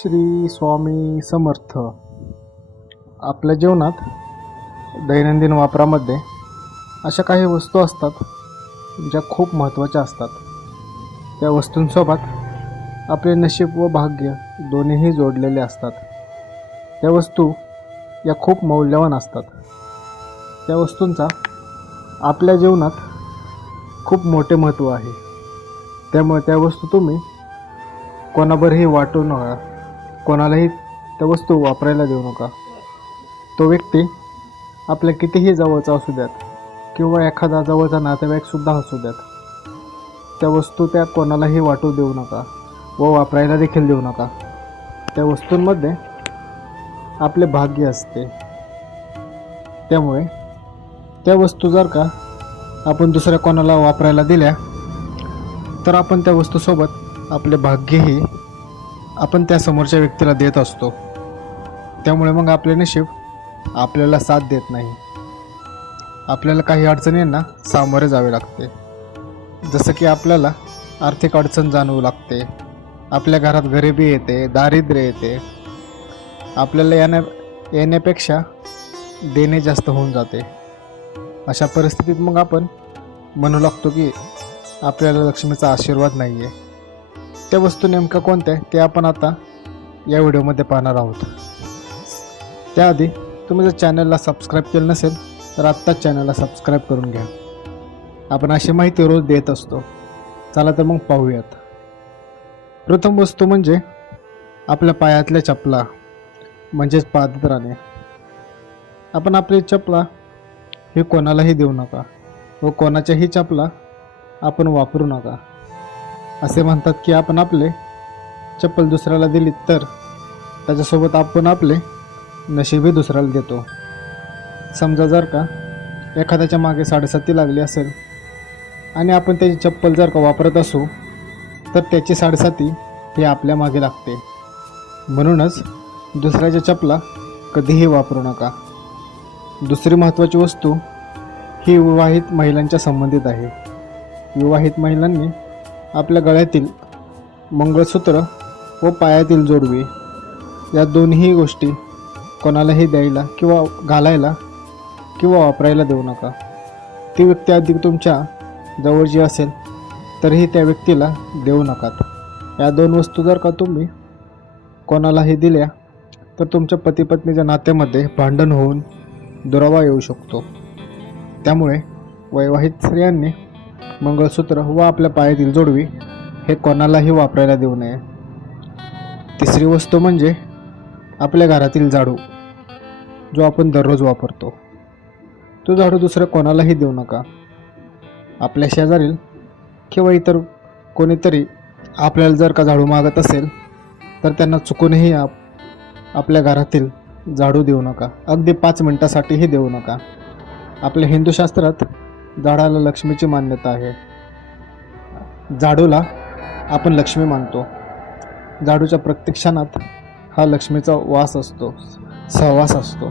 श्री स्वामी समर्थ. आपल्या जीवनात दैनंदिन वापरामध्ये अशा काही वस्तू असतात ज्या खूप महत्त्वाच्या असतात. त्या वस्तूंसोबत आपले नशीब व भाग्य दोन्हीही जोडलेले असतात. त्या वस्तू या खूप मौल्यवान असतात. त्या वस्तूंचा आपल्या जीवनात खूप मोठे महत्त्व आहे. त्यामुळे त्या वस्तू तुम्ही कोणाबरही वाटू नका, कोणालाही त्या वस्तू वापरायला देऊ नका. तो व्यक्ती आपल्या कितीही जवळचा असू द्यात किंवा एखादा जवळचा नातेवाईकसुद्धा असू द्यात, त्या वस्तू त्या कोणालाही वाटू देऊ नका व वापरायला देखील देऊ नका. त्या वस्तूंमध्ये आपले भाग्य असते. त्यामुळे त्या वस्तू जर का आपण दुसऱ्या कोणाला वापरायला दिल्या तर आपण त्या वस्तूसोबत आपले भाग्यही आपण त्या समोरच्या व्यक्तीला देत असतो. त्यामुळे मग आपले नशीब आपल्याला साथ देत नाही. आपल्याला काही अडचणींना सामोरे जावे लागते. जसं की आपल्याला आर्थिक अडचण जाणवू लागते, आपल्या घरात गरिबी येते, दारिद्र्य येते. आपल्याला येण्यापेक्षा देणे जास्त होऊन जाते. अशा परिस्थितीत मग आपण म्हणू लागतो की आपल्याला लक्ष्मीचा आशीर्वाद नाही आहे. त्या वस्तू नेमक्या कोणत्या ते आपण आता या व्हिडिओमध्ये पाहणार आहोत. त्याआधी तुम्ही जर चॅनलला सबस्क्राईब केलं नसेल तर आत्ताच चॅनलला सबस्क्राईब करून घ्या. आपण अशी माहिती रोज देत असतो. चला तर मग पाहूयात. प्रथम वस्तू म्हणजे आपल्या पायातल्या चपला म्हणजेच पादत्राणे. आपण आपली चपला हे कोणालाही देऊ नका व कोणाच्याही चपला आपण वापरू नका. असे म्हणतात की आपण आपले चप्पल दुसऱ्याला दिली तर त्याच्यासोबत आपण आपले नशीबही दुसऱ्याला देतो. समजा जर का एखाद्याच्या मागे 7.5 लागली असेल आणि आपण त्याची चप्पल जर का वापरत असू तर त्याची 7.5 ही आपल्या मागे लागते. म्हणूनच दुसऱ्याच्या चपला कधीही वापरू नका. दुसरी महत्त्वाची वस्तू ही विवाहित महिलांच्या संबंधित आहे. विवाहित महिलांनी आपल्या गळ्यातील मंगळसूत्र व पायातील जोडवी या दोन्ही गोष्टी कोणालाही द्यायला किंवा घालायला किंवा वापरायला देऊ नका. ती व्यक्ती अधिक तुमच्या जवळची असेल तरीही त्या व्यक्तीला देऊ नकात. या दोन वस्तू जर का तुम्ही कोणालाही दिल्या तर तुमच्या पतीपत्नीच्या नात्यामध्ये भांडण होऊन दुरावा येऊ शकतो. त्यामुळे वैवाहित स्त्रियांनी मंगळसूत्र व आपल्या पायातील जोडवी हे कोणालाही वापरायला देऊ नये. तिसरी वस्तू म्हणजे आपल्या घरातील झाडू जो आपण दररोज वापरतो. तो झाडू दुसऱ्या कोणालाही देऊ नका. आपल्या शेजारील किंवा इतर कोणीतरी आपल्याला जर का झाडू मागत असेल तर त्यांना चुकूनही आपल्या घरातील झाडू देऊ नका. अगदी 5 मिनिटासाठीही देऊ नका. आपल्या हिंदू शास्त्रात झाडाला लक्ष्मीची मान्यता आहे. झाडूला आपण लक्ष्मी मानतो. झाडूच्या प्रत्येक क्षणात हा लक्ष्मीचा वास असतो, सहवास असतो.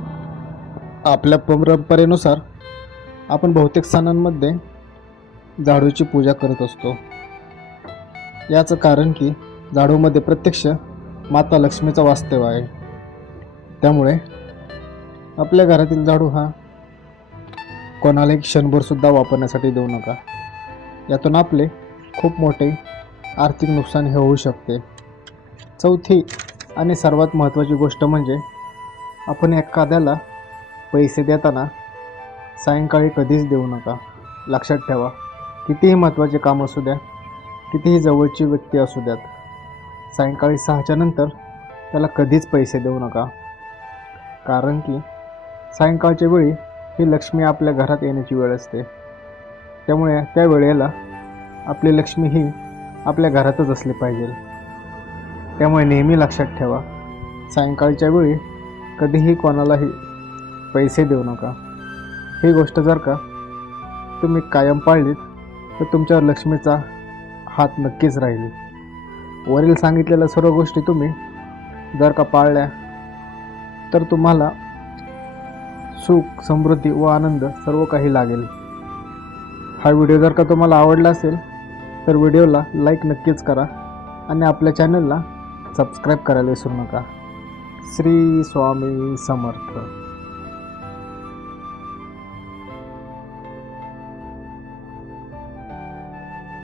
आपल्या परंपरेनुसार आपण बहुतेक सणांमध्ये झाडूची पूजा करत असतो. याचं कारण की झाडूमध्ये प्रत्यक्ष माता लक्ष्मीचा वास्तव्य आहे. त्यामुळे आपल्या घरातील झाडू हा कोणालाही क्षणभरसुद्धा वापरण्यासाठी देऊ नका. यातून आपले खूप मोठे आर्थिक नुकसान हे होऊ शकते. चौथी आणि सर्वात महत्त्वाची गोष्ट म्हणजे आपण एखाद्याला पैसे देताना सायंकाळी कधीच देऊ नका. लक्षात ठेवा, कितीही महत्त्वाचे काम असू द्या, कितीही जवळची व्यक्ती असू द्यात, सायंकाळी 6च्या नंतर त्याला कधीच पैसे देऊ नका. कारण की सायंकाळच्या वेळी ही लक्ष्मी आपल्या घरात येण्याची वेळ असते. त्यामुळे त्या वेळेला आपली लक्ष्मी ही आपल्या घरातच असली पाहिजे. त्यामुळे नेहमी लक्षात ठेवा, सायंकाळच्या वेळी कधीही कोणालाही पैसे देऊ नका. ही गोष्ट जर का तुम्ही कायम पाळलीत तर तुमच्यावर लक्ष्मीचा हात नक्कीच राहील. वरील सांगितलेल्या सर्व गोष्टी तुम्ही जर का पाळल्या तर तुम्हाला सुख, समृद्धी व आनंद सर्व काही लागेल. हा व्हिडिओ जर का तुम्हाला आवडला असेल तर व्हिडिओला लाईक नक्कीच करा आणि आपल्या चॅनलला सबस्क्राईब करायला विसरू नका. श्री स्वामी समर्थ.